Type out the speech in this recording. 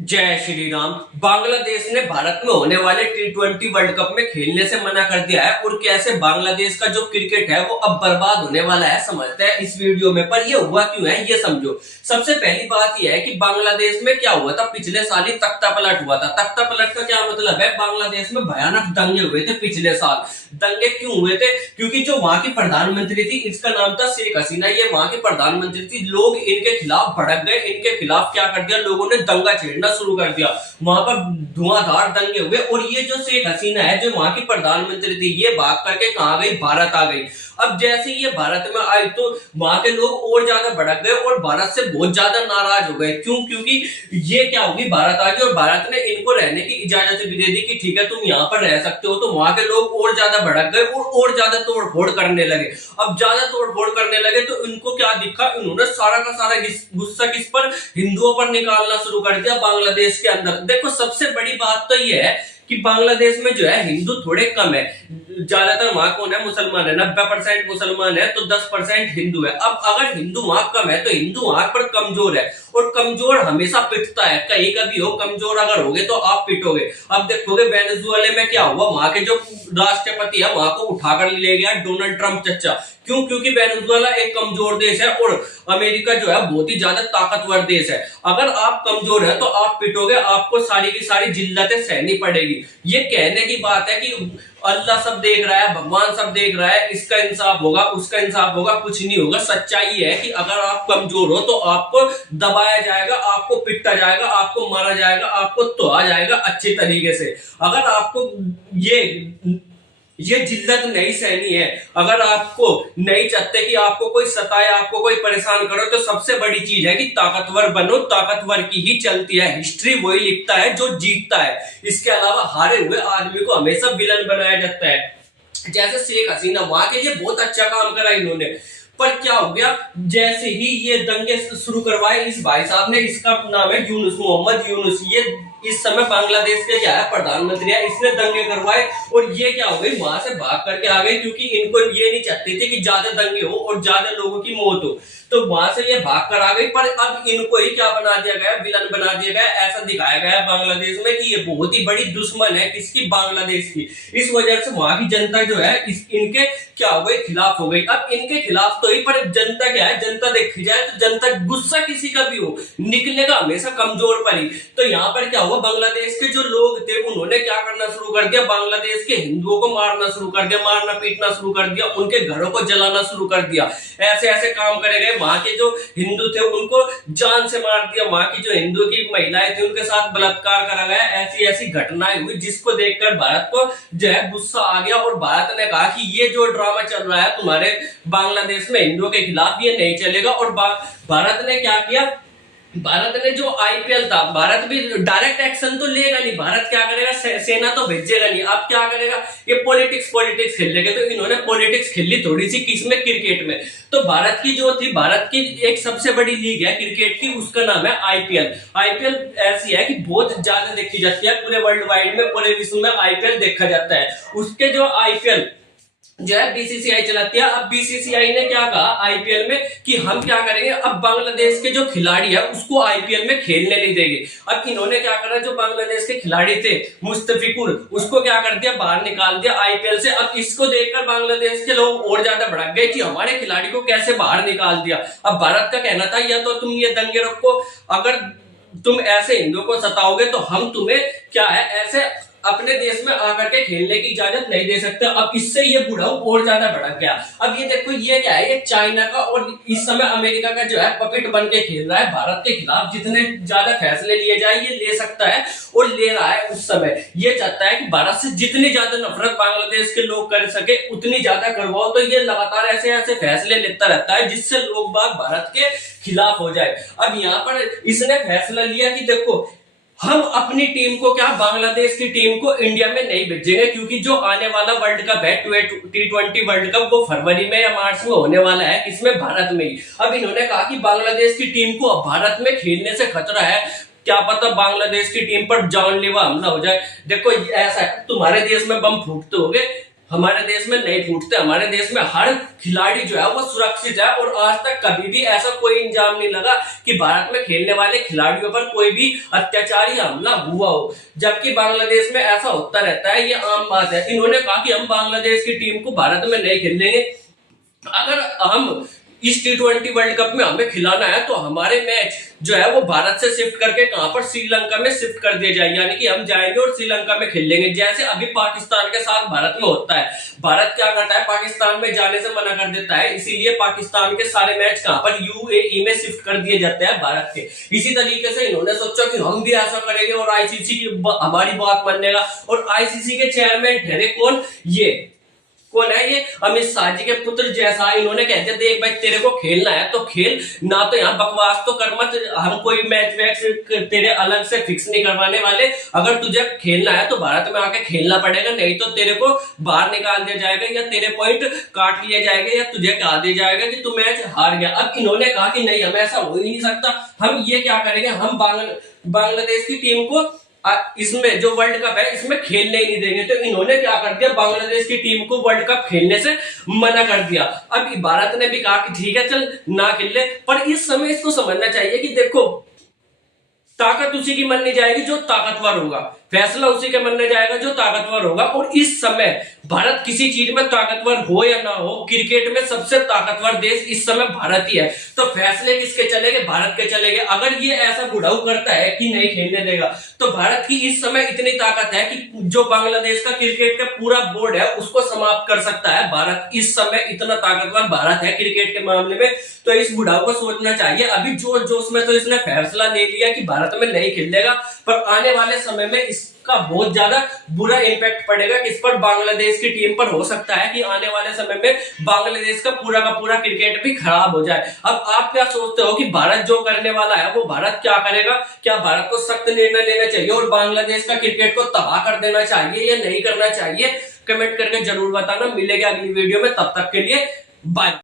जय श्री राम। बांग्लादेश ने भारत में होने वाले T20 वर्ल्ड कप में खेलने से मना कर दिया है और कैसे बांग्लादेश का जो क्रिकेट है वो अब बर्बाद होने वाला है समझते हैं इस वीडियो में। पर ये हुआ क्यों है ये समझो। सबसे पहली बात ये है कि बांग्लादेश में क्या हुआ था, पिछले साल ही तख्ता पलट हुआ था। तख्ता पलट का क्या मतलब है, बांग्लादेश में भयानक दंगे हुए थे पिछले साल। दंगे क्यों हुए थे, क्योंकि जो वहां की प्रधानमंत्री थी इसका नाम था शेख हसीना, ये वहां की प्रधानमंत्री थी। लोग इनके खिलाफ भड़क गए, इनके खिलाफ क्या कर दिया, लोगों ने दंगा छेड़ना शुरू कर दिया। वहां पर धुआंधार दंगे हुए और ये जो शेख हसीना है जो वहां की प्रधानमंत्री थी ये भाग करके कहां गई, भारत आ गई। अब जैसे ये भारत में आई तो वहां के लोग और ज्यादा भड़क गए और भारत से बहुत ज्यादा नाराज हो गए। क्यों, क्योंकि ये क्या होगी, भारत आ गई और भारत ने इनको रहने की इजाजत भी दे दी कि ठीक है तुम यहाँ पर रह सकते हो। तो वहां के लोग और ज्यादा भड़क गए और ज्यादा तोड़फोड़ करने लगे। अब ज्यादा तोड़फोड़ करने लगे तो इनको क्या दिखा, इन्होंने सारा का सारा गुस्सा किस पर, हिंदुओं पर निकालना शुरू कर दिया बांग्लादेश के अंदर। देखो सबसे बड़ी बात तो ये है कि बांग्लादेश में जो है हिंदू थोड़े कम है, ज्यादातर वहां कौन है, मुसलमान है। 90% मुसलमान है तो 10% हिंदू है। अब अगर हिंदू वहां कम है तो हिंदू वहां पर कमजोर है और कमजोर हमेशा पिटता है। कहीं का भी हो, कमजोर अगर होगे तो आप पिटोगे। अब देखोगे वेनेजुएला में क्या हुआ, वहां के जो राष्ट्रपति है वहां को उठाकर ले गया डोनाल्ड ट्रंप चचा। क्यों, क्योंकि वेनेजुएला एक कमजोर देश है और अमेरिका जो है बहुत ही ज्यादा ताकतवर देश है। अगर आप कमजोर है तो आप पिटोगे, आपको सारी की सारी जिल्लतें सहनी पड़ेगी। ये कहने की बात है कि अल्लाह सब देख रहा है, भगवान सब देख रहा है, इसका इंसाफ होगा उसका इंसाफ होगा, कुछ नहीं होगा। सच्चाई है कि अगर आप कमजोर हो तो आपको दबाया जाएगा, आपको पिटा जाएगा, आपको मारा जाएगा, आपको तोड़ा जाएगा अच्छे तरीके से। अगर आपको ये जिल्लत नहीं सहनी है, अगर आपको नहीं चाहते कि आपको कोई सताए, आपको कोई परेशान करो, तो सबसे बड़ी चीज है कि ताकतवर बनो। ताकतवर की ही चलती है, हिस्ट्री वही लिखता है जो जीतता है। इसके अलावा हारे हुए आदमी को हमेशा विलन बनाया जाता है। जैसे शेख हसीना, वहां के लिए बहुत अच्छा काम करा इन्होंने, पर क्या हो गया, जैसे ही ये दंगे शुरू करवाए इस भाई साहब ने, इसका नाम है यूनुस, मोहम्मद यूनुस, ये इस समय बांग्लादेश के क्या है प्रधानमंत्री है। इसने दंगे करवाए और ये क्या हो गई, वहां से भाग करके आ गए, क्योंकि इनको ये नहीं चाहते थे कि ज्यादा दंगे हो और ज्यादा लोगों की मौत हो। तो वहां से ये भाग कर आ गई। पर अब इनको ही क्या बना दिया गया, विलन बना दिया गया। ऐसा दिखाया गया बांग्लादेश में कि ये बहुत ही बड़ी दुश्मन है किसकी, बांग्लादेश की। इस वजह से वहां की जनता जो है इनके क्या हो गई, खिलाफ हो गई। अब इनके खिलाफ तो ही, पर जनता क्या है, जनता देखी जाए तो जनता गुस्सा किसी का भी हो निकलेगा हमेशा कमजोर पर ही। तो यहाँ पर क्या हुआ, बांग्लादेश के जो लोग थे उन्होंने क्या करना शुरू कर दिया, बांग्लादेश के हिंदुओं को मारना शुरू कर दिया, मारना पीटना शुरू कर दिया, उनके घरों को जलाना शुरू कर दिया। ऐसे ऐसे काम करे गए। वहां के जो हिंदू थे उनको जान से मार दिया, वहां की जो हिंदू की महिलाएं थी उनके साथ बलात्कार करा गया। ऐसी ऐसी घटनाएं हुई जिसको देखकर भारत को जो है गुस्सा आ गया और भारत ने कहा कि ये जो ड्रामा चल रहा है तुम्हारे बांग्लादेश में हिंदुओं के खिलाफ ये नहीं चलेगा। और भारत ने क्या किया, भारत ने जो आईपीएल था, भारत भी डायरेक्ट एक्शन तो लेगा नहीं, भारत क्या करेगा, सेना तो भेजेगा नहीं। अब क्या करेगा, ये पॉलिटिक्स खेल लेंगे। तो इन्होंने पॉलिटिक्स खेली थोड़ी सी, किसमें, क्रिकेट में। तो भारत की जो थी, भारत की एक सबसे बड़ी लीग है क्रिकेट की, उसका नाम है आईपीएल। आईपीएल ऐसी है कि बहुत ज्यादा देखी जाती है पूरे वर्ल्ड वाइड में, पूरे विश्व में आईपीएल देखा जाता है। उसके जो आईपीएल जो है बीसीसीआई चलाती है। अब बीसीसीआई ने क्या कहा आईपीएल में कि हम क्या करेंगे, अब बांग्लादेश के जो खिलाड़ी है उसको आईपीएल में खेलने नहीं देंगे। अब इन्होंने क्या करा, जो बांग्लादेश के खिलाड़ी थे मुस्तफिकुर, उसको क्या कर दिया, बाहर निकाल दिया आईपीएल से। अब इसको देखकर बांग्लादेश के लोग और ज्यादा भड़क गए कि हमारे खिलाड़ी को कैसे बाहर निकाल दिया। अब भारत का कहना था या तो तुम ये दंगे रखो, अगर तुम ऐसे हिंदुओं को सताओगे तो हम तुम्हें क्या है ऐसे अपने देश में आकर के खेलने की इजाजत नहीं दे सकते। अब इससे ये बुढ़ाऊ और ज्यादा भड़क गया। अब ये देखो, ये क्या है, ये चाइना का और इस समय अमेरिका का जो है पपेट बन के खेल रहा है। भारत के खिलाफ जितने ज्यादा फैसले लिए जाए ये ले सकता है और ले रहा है। उस समय ये चाहता है कि भारत से जितनी ज्यादा नफरत बांग्लादेश के लोग कर सके उतनी ज्यादा करवाओ। तो ये लगातार ऐसे ऐसे फैसले लेता रहता है जिससे लोग बाग भारत के खिलाफ हो जाए। अब यहाँ पर इसने फैसला लिया कि देखो हम अपनी टीम को क्या, बांग्लादेश की टीम को इंडिया में नहीं भेजेंगे, क्योंकि जो आने वाला वर्ल्ड कप है T20 वर्ल्ड कप वो फरवरी में या मार्च में होने वाला है, इसमें भारत में ही। अब इन्होंने कहा कि बांग्लादेश की टीम को भारत में खेलने से खतरा है, क्या पता बांग्लादेश की टीम पर जानलेवा हमला हो जाए। देखो ऐसा है, तुम्हारे देश में बम फूटते होंगे, हमारे देश में नहीं फूटते। हमारे देश में हर खिलाड़ी जो है वो सुरक्षित है और आज तक कभी भी ऐसा कोई इंजाम नहीं लगा कि भारत में खेलने वाले खिलाड़ियों पर कोई भी अत्याचार या हमला हुआ हो। जबकि बांग्लादेश में ऐसा होता रहता है, ये आम बात है। इन्होंने कहा कि हम बांग्लादेश की टीम को भारत में नहीं खेलेंगे। अगर हम इस T20 वर्ल्ड कप में हमें खिलाना है तो हमारे मैच जो है वो भारत से शिफ्ट करके कहां पर, श्रीलंका में शिफ्ट कर दिए जाए, यानी कि हम जाएंगे और श्रीलंका में खेलेंगे, जैसे अभी पाकिस्तान के साथ भारत में होता है। भारत क्या करता है, पाकिस्तान में जाने से मना कर देता है, इसीलिए पाकिस्तान के सारे मैच कहां पर, UAE में शिफ्ट कर दिए जाते हैं भारत के। इसी तरीके से इन्होंने सोचा कि हम भी ऐसा करेंगे और ICC की हमारी बात मानेगा। और ICC के चेयरमैन ठहरे कौन, ये कौन है, ये अमित शाह जी के पुत्र जैसा। इन्होंने कहते देख भाई तेरे को खेलना है तो खेल, ना तो यहाँ बकवास तो कर मत, हम कोई मैच वैच तेरे अलग से फिक्स नहीं करवाने वाले। अगर तुझे खेलना है तो भारत में आके खेलना पड़ेगा, नहीं तो तेरे को बाहर निकाल दिया जाएगा या तेरे पॉइंट काट लिए जाएंगे या तुझे कहा दिया जाएगा कि तू मैच हार गया। अब इन्होंने कहा कि नहीं, हम ऐसा हो ही नहीं सकता, हम ये क्या करेंगे, हम बांग्लादेश की टीम को इसमें जो वर्ल्ड कप है इसमें खेलने ही नहीं देंगे। तो इन्होंने क्या कर दिया, बांग्लादेश की टीम को वर्ल्ड कप खेलने से मना कर दिया। अब भारत ने भी कहा कि ठीक है चल ना खेल ले, पर इस समय इसको समझना चाहिए कि देखो ताकत उसी की माननी जाएगी जो ताकतवर होगा, फैसला उसी के मानने जाएगा जो ताकतवर होगा। और इस समय भारत किसी चीज में ताकतवर हो या ना हो, क्रिकेट में सबसे ताकतवर देश इस समय भारत ही है। तो फैसले किसके चलेंगे, भारत के चलेंगे। अगर ये ऐसा बुढ़ाऊ करता है कि नहीं खेलने देगा, तो भारत की इस समय इतनी ताकत है कि जो बांग्लादेश का क्रिकेट का पूरा बोर्ड है उसको समाप्त कर सकता है। भारत इस समय इतना ताकतवर भारत है क्रिकेट के मामले में। तो इस बुढ़ाऊ को सोचना चाहिए। अभी जोश जोश में तो इसने फैसला ले लिया कि भारत में नहीं खेलेगा, पर आने वाले समय में इसका बहुत ज्यादा बुरा इंपैक्ट पड़ेगा। किस पर, बांग्लादेश की टीम पर। हो सकता है कि आने वाले समय में बांग्लादेश का पूरा क्रिकेट भी खराब हो जाए। अब आप क्या सोचते हो कि भारत जो करने वाला है वो भारत क्या करेगा? क्या भारत को सख्त निर्णय लेना चाहिए और बांग्लादेश का क्रिकेट को तबाह कर देना चाहिए या नहीं करना चाहिए? कमेंट करके जरूर बताना। मिलेगा अगली वीडियो में, तब तक के लिए बाय।